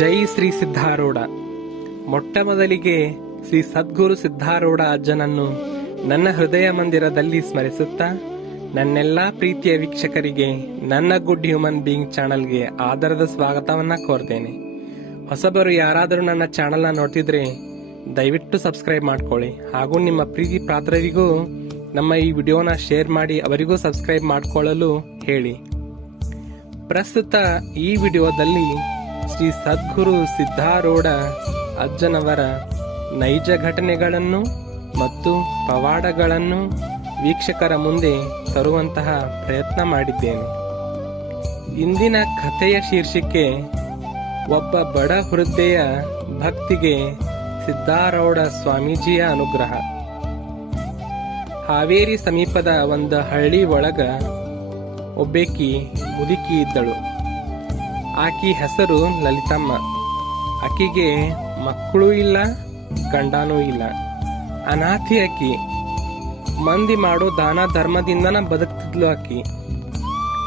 ಜೈ ಶ್ರೀ ಸಿದ್ಧಾರೂಢ. ಮೊಟ್ಟ ಮೊದಲಿಗೆ ಶ್ರೀ ಸದ್ಗುರು ಸಿದ್ಧಾರೂಢ ಅಜ್ಜನನ್ನು ನನ್ನ ಹೃದಯ ಮಂದಿರದಲ್ಲಿ ಸ್ಮರಿಸುತ್ತಾ ನನ್ನೆಲ್ಲಾ ಪ್ರೀತಿಯ ವೀಕ್ಷಕರಿಗೆ ನನ್ನ ಗುಡ್ ಹ್ಯೂಮನ್ ಬೀಯಿಂಗ್ ಚಾನಲ್ಗೆ ಆದರದ ಸ್ವಾಗತವನ್ನ ಕೋರ್ತೇನೆ. ಹೊಸಬರು ಯಾರಾದರೂ ನನ್ನ ಚಾನಲ್ನ ನೋಡ್ತಿದ್ರೆ ದಯವಿಟ್ಟು ಸಬ್ಸ್ಕ್ರೈಬ್ ಮಾಡ್ಕೊಳ್ಳಿ, ಹಾಗೂ ನಿಮ್ಮ ಪ್ರೀತಿ ಪಾತ್ರರಿಗೂ ನಮ್ಮ ಈ ವಿಡಿಯೋನ ಶೇರ್ ಮಾಡಿ ಅವರಿಗೂ ಸಬ್ಸ್ಕ್ರೈಬ್ ಮಾಡಿಕೊಳ್ಳಲು ಹೇಳಿ. ಪ್ರಸ್ತುತ ಈ ವಿಡಿಯೋದಲ್ಲಿ ಶ್ರೀ ಸದ್ಗುರು ಸಿದ್ಧಾರೂಢ ಅಜ್ಜನವರ ನೈಜ ಘಟನೆಗಳನ್ನು ಮತ್ತು ಪವಾಡಗಳನ್ನು ವೀಕ್ಷಕರ ಮುಂದೆ ತರುವಂತಹ ಪ್ರಯತ್ನ ಮಾಡಿದ್ದೇನೆ. ಇಂದಿನ ಕಥೆಯ ಶೀರ್ಷಿಕೆ ಒಬ್ಬ ಬಡ ವೃದ್ಧೆಯ ಭಕ್ತಿಗೆ ಸಿದ್ಧಾರೂಢ ಸ್ವಾಮೀಜಿಯ ಅನುಗ್ರಹ. ಹಾವೇರಿ ಸಮೀಪದ ಒಂದು ಹಳ್ಳಿ ಒಳಗ ಒಬ್ಬೇಕಿ ಮುದುಕಿ ಇದ್ದಳು. ಆಕಿ ಹೆಸರು ಲಲಿತಮ್ಮ. ಆಕಿಗೆ ಮಕ್ಕಳೂ ಇಲ್ಲ, ಗಂಡನೂ ಇಲ್ಲ. ಅನಾಥಿ ಆಕಿ. ಮಂದಿ ಮಾಡೋ ದಾನ ಧರ್ಮದಿಂದನ ಬದುಕ್ತಿದ್ಲು ಆಕಿ.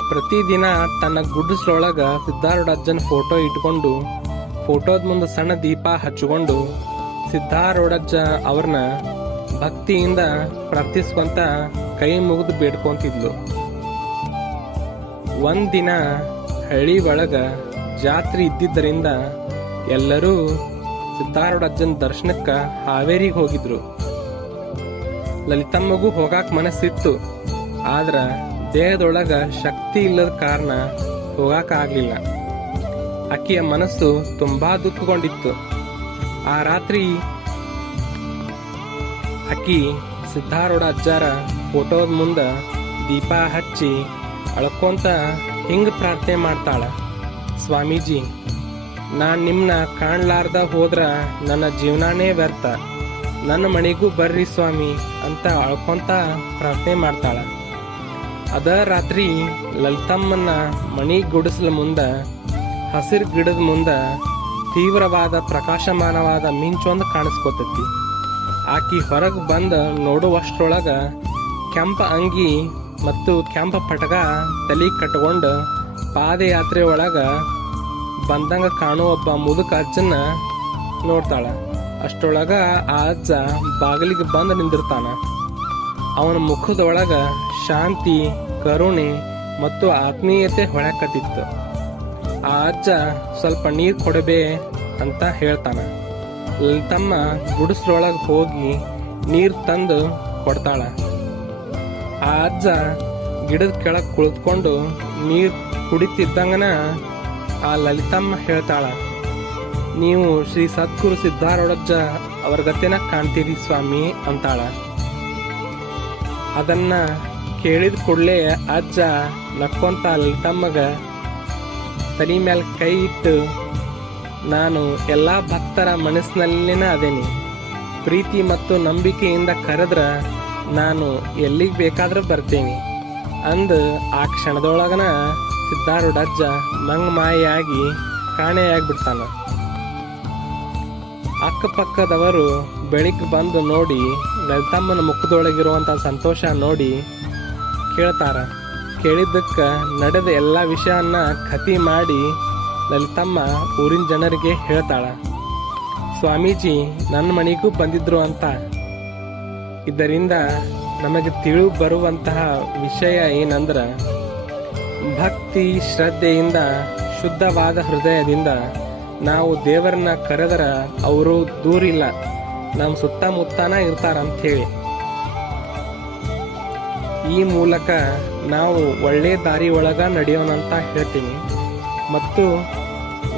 ಪ್ರತಿದಿನ ತನ್ನ ಗುಡಿಸ್ಲೊಳಗ ಸಿದ್ಧಾರೂಢ ಅಜ್ಜನ ಫೋಟೋ ಇಟ್ಕೊಂಡು ಫೋಟೋದ ಮುಂದೆ ಸಣ್ಣ ದೀಪ ಹಚ್ಚಿಕೊಂಡು ಸಿದ್ಧಾರೂಢಜ್ಜ ಅವ್ರನ್ನ ಭಕ್ತಿಯಿಂದ ಪ್ರಾರ್ಥಿಸ್ಕೊಂತ ಕೈ ಮುಗಿದು ಬೇಡ್ಕೊಂತಿದ್ಲು. ಒಂದಿನ ಹಳ್ಳಿ ಒಳಗ ಜಾತ್ರೆ ಇದ್ದಿದ್ದರಿಂದ ಎಲ್ಲರೂ ಸಿದ್ಧಾರೂಢ ಅಜ್ಜನ ದರ್ಶನಕ್ಕ ಹಾವೇರಿಗೆ ಹೋಗಿದ್ರು. ಲಲಿತಮ್ಮಗೂ ಹೋಗಾಕ್ ಮನಸ್ಸಿತ್ತು, ಆದ್ರ ದೇಹದೊಳಗ ಶಕ್ತಿ ಇಲ್ಲದ ಕಾರಣ ಹೋಗಾಕ ಆಗ್ಲಿಲ್ಲ. ಆಕೆಯ ಮನಸ್ಸು ತುಂಬಾ ದುಃಖಗೊಂಡಿತ್ತು. ಆ ರಾತ್ರಿ ಆಕಿ ಸಿದ್ಧಾರೂಢ ಅಜ್ಜಾರ ಫೋಟೋದ ಮುಂದ ದೀಪ ಹಚ್ಚಿ ಅಳ್ಕೊಂತ ಹಿಂಗ ಪ್ರಾರ್ಥನೆ ಮಾಡ್ತಾಳ. ಸ್ವಾಮೀಜಿ, ನಾನ್ ನಿಮ್ನ ಕಾಣ್ಲಾರ್ದ ಹೋದ್ರ ನನ್ನ ಜೀವನಾನೇ ವ್ಯರ್ಥ. ನನ್ನ ಮನೆಗೂ ಬರ್ರಿ ಸ್ವಾಮಿ ಅಂತ ಅಳ್ಕೊಂತ ಪ್ರಾರ್ಥನೆ ಮಾಡ್ತಾಳ. ಅದ ರಾತ್ರಿ ಲಲಿತಮ್ಮನ ಮನಿ ಗುಡಿಸಲ ಮುಂದ ಹಸಿರು ಗಿಡದ ಮುಂದ ತೀವ್ರವಾದ ಪ್ರಕಾಶಮಾನವಾದ ಮಿಂಚೊಂದು ಕಾಣಿಸ್ಕೊತೈತಿ. ಆಕಿ ಹೊರಗ್ ಬಂದ ನೋಡುವಷ್ಟ್ರೊಳಗ ಕೆಂಪ ಅಂಗಿ ಮತ್ತು ಕೆಂಪ ಪಟಕ ತಲೆ ಕಟ್ಕೊಂಡ ಪಾದಯಾತ್ರೆ ಒಳಗ ಬಂದಂಗ ಕಾಣೋ ಒಬ್ಬ ಮುದುಕ ಅಜ್ಜನ ನೋಡ್ತಾಳ. ಅಷ್ಟೊಳಗ ಆ ಅಜ್ಜ ಬಾಗಿಲಿಗೆ ಬಂದು ನಿಂದಿರ್ತಾನ. ಅವನ ಮುಖದೊಳಗ ಶಾಂತಿ, ಕರುಣೆ ಮತ್ತು ಆತ್ಮೀಯತೆ ಹೊಳಕತ್ತಿತ್ತು. ಆ ಅಜ್ಜ ಸ್ವಲ್ಪ ನೀರ್ ಕೊಡಬೇ ಅಂತ ಹೇಳ್ತಾನ. ಲಲಿತಮ್ಮ ಗುಡಿಸ್ಲೊಳಗ ಹೋಗಿ ನೀರ್ ತಂದು ಕೊಡ್ತಾಳ. ಆ ಅಜ್ಜ ಗಿಡದ ಕೆಳಗ್ ಕುಳಿತುಕೊಂಡು ನೀರ್ ಕುಡಿತಿದ್ದಂಗನ ಆ ಲಲಿತಮ್ಮ ಹೇಳ್ತಾಳ, ನೀವು ಶ್ರೀ ಸದ್ಗುರು ಸಿದ್ಧಾರೂಢಜ್ಜ ಅವರ ಗತೆನ ಕಾಣ್ತೀರಿ ಸ್ವಾಮಿ ಅಂತಾಳ. ಅದನ್ನ ಕೇಳಿದ ಕೂಡಲೇ ಅಜ್ಜ ನಕ್ಕೊಂತ ಲಲಿತಮ್ಮಗ ತಲೆ ಮೇಲೆ ಕೈ ಇಟ್ಟು, ನಾನು ಎಲ್ಲಾ ಭಕ್ತರ ಮನಸ್ಸಿನಲ್ಲಿನ ಅದೇನಿ. ಪ್ರೀತಿ ಮತ್ತು ನಂಬಿಕೆಯಿಂದ ಕರೆದ್ರ ನಾನು ಎಲ್ಲಿಗೆ ಬೇಕಾದ್ರೂ ಬರ್ತೇನೆ ಅಂದು ಆ ಕ್ಷಣದೊಳಗನ ಸಿದ್ಧಾರೂಢ ಅಜ್ಜ ಮಂಗಮಾಯಿಯಾಗಿ ಕಾಣೆಯಾಗ್ಬಿಡ್ತಾನ. ಅಕ್ಕಪಕ್ಕದವರು ಬೆಳಿಗ್ಗೆ ಬಂದು ನೋಡಿ ಲಲಿತಮ್ಮನ ಮುಖದೊಳಗಿರುವಂತ ಸಂತೋಷ ನೋಡಿ ಕೇಳ್ತಾರ. ಕೇಳಿದ್ದಕ್ಕ ನಡೆದ ಎಲ್ಲಾ ವಿಷಯನ್ನ ಕಥೆ ಮಾಡಿ ಲಲಿತಮ್ಮ ಊರಿನ ಜನರಿಗೆ ಹೇಳ್ತಾಳ, ಸ್ವಾಮೀಜಿ ನನ್ನ ಮನೆಗೂ ಬಂದಿದ್ರು ಅಂತ. ಇದರಿಂದ ನಮಗೆ ತಿಳಿದು ಬರುವಂತಹ ವಿಷಯ ಏನಂದ್ರ, ಭಕ್ತಿ ಶ್ರದ್ಧೆಯಿಂದ ಶುದ್ಧವಾದ ಹೃದಯದಿಂದ ನಾವು ದೇವರನ್ನ ಕರೆದರ ಅವರು ದೂರಿಲ್ಲ, ನಮ್ಮ ಸುತ್ತಮುತ್ತನ ಇರ್ತಾರಂತ ಹೇಳಿ. ಈ ಮೂಲಕ ನಾವು ಒಳ್ಳೆ ದಾರಿ ಒಳಗ ನಡೆಯೋಣಂತ ಹೇಳ್ತೀನಿ. ಮತ್ತು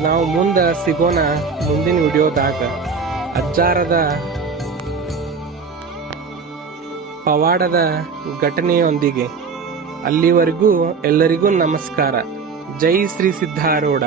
ನಾವು ಮುಂದೆ ಸಿಗೋಣ ಮುಂದಿನ ವಿಡಿಯೋದಾಗ ಅಜ್ಜಾರದ ಪವಾಡದ ಘಟನೆಯೊಂದಿಗೆ. ಅಲ್ಲಿವರೆಗೂ ಎಲ್ಲರಿಗೂ ನಮಸ್ಕಾರ. ಜೈ ಶ್ರೀ ಸಿದ್ಧಾರೂಢ.